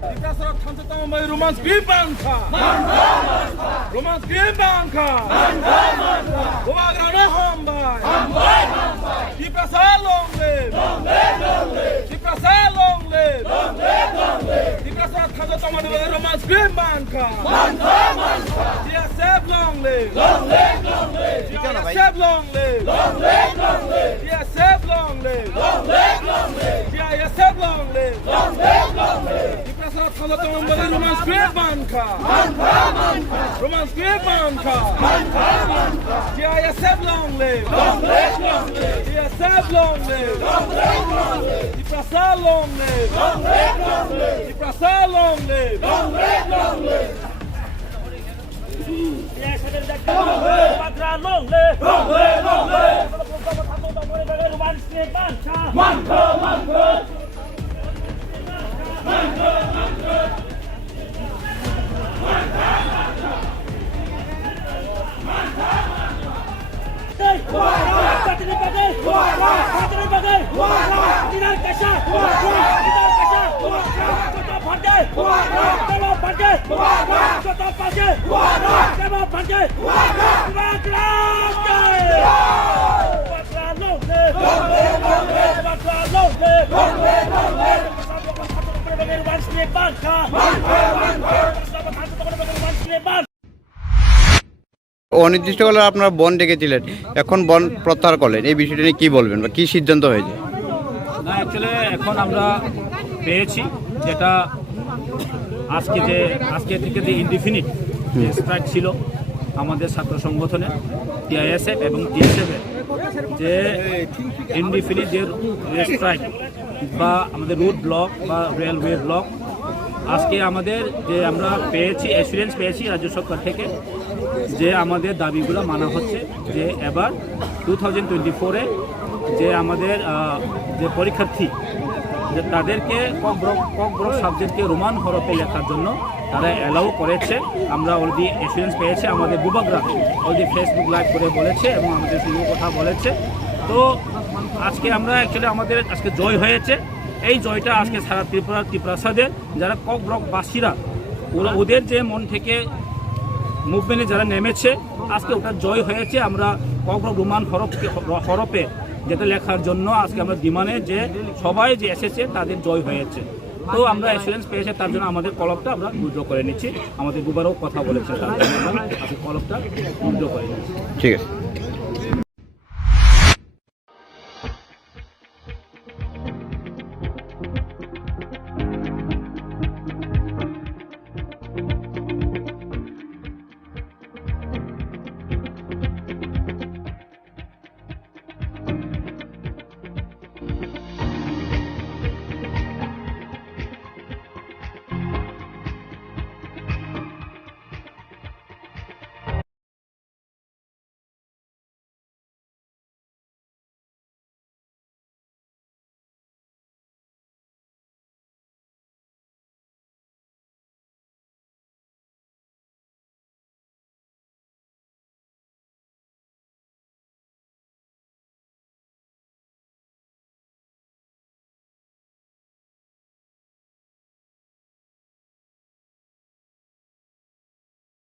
Dikasrat tanto tamo mai romans gribanka. Romans gribanka. Omagrane hombai. Dikasa long live. Dikasa long live. Dikasrat tanto tamo mai romans gribanka. DSF long live. DSF long live. DSF long live. DSF long live. Dikasrat tanto tamo mai romans gribanka. Romans long live. Long live. Dikasa long live. Long live. Long live! Long live! Long live! অনির্দিষ্টকালে আপনারা বন ডেকেছিলেন এখন বন প্রত্যাহার করলেন এই বিষয়টা নিয়ে কি বলবেন বা কি সিদ্ধান্ত হয়েছে? না অ্যাকচুয়ালি এখন আমরা পেয়েছি যেটা আজকে যে, আজকে থেকে যে ইনডিফিনিট যে স্ট্রাইক ছিল আমাদের ছাত্র সংগঠনে টিআইএসএফ এবং টিএসএফের যে ইনডিফিনিট যে স্ট্রাইক বা আমাদের রুট ব্লক বা রেলওয়ে ব্লক আজকে আমাদের যে আমরা পেয়েছি অ্যাসুরেন্স পেয়েছি রাজ্য সরকার থেকে যে আমাদের দাবিগুলো মানা হচ্ছে, যে এবার টু থাউজেন্ড টোয়েন্টি ফোরে যে আমাদের যে পরীক্ষার্থী যে তাদেরকে কক ব্রক কক ব্রক সাবজেক্টকে রোমান হরফে লেখার জন্য তারা অ্যালাউ করেছে। আমরা অলরেডি এসুরেন্স পেয়েছে আমাদের যুবকরা অলরেডি ফেসবুক লাইভ করে বলেছে এবং আমাদের সঙ্গে কথা বলেছে। তো আজকে আমরা অ্যাকচুয়ালি আমাদের আজকে জয় হয়েছে। এই জয়টা আজকে সারা ত্রিপুরা ত্রিপ্রাসাদের যারা কক ব্রকবাসীরা ওরা ওদের যে মন থেকে মুভমেন্টে যারা নেমেছে, আজকে ওটা জয় হয়েছে। আমরা কগ্র রোমান হরফ হরফে যেটা লেখার জন্য আজকে আমরা বিমানে যে সবাই যে এসেছে তাদের জয় হয়েছে। তো আমরা অ্যাসুরেন্স পেয়েছে, তার জন্য আমাদের কলকটা আমরা উইড্রো করে নিচ্ছি। আমাদের দুবারও কথা বলেছে তার জন্য। আমরা কলপটা উইড্রো করে নিচ্ছি। ঠিক আছে।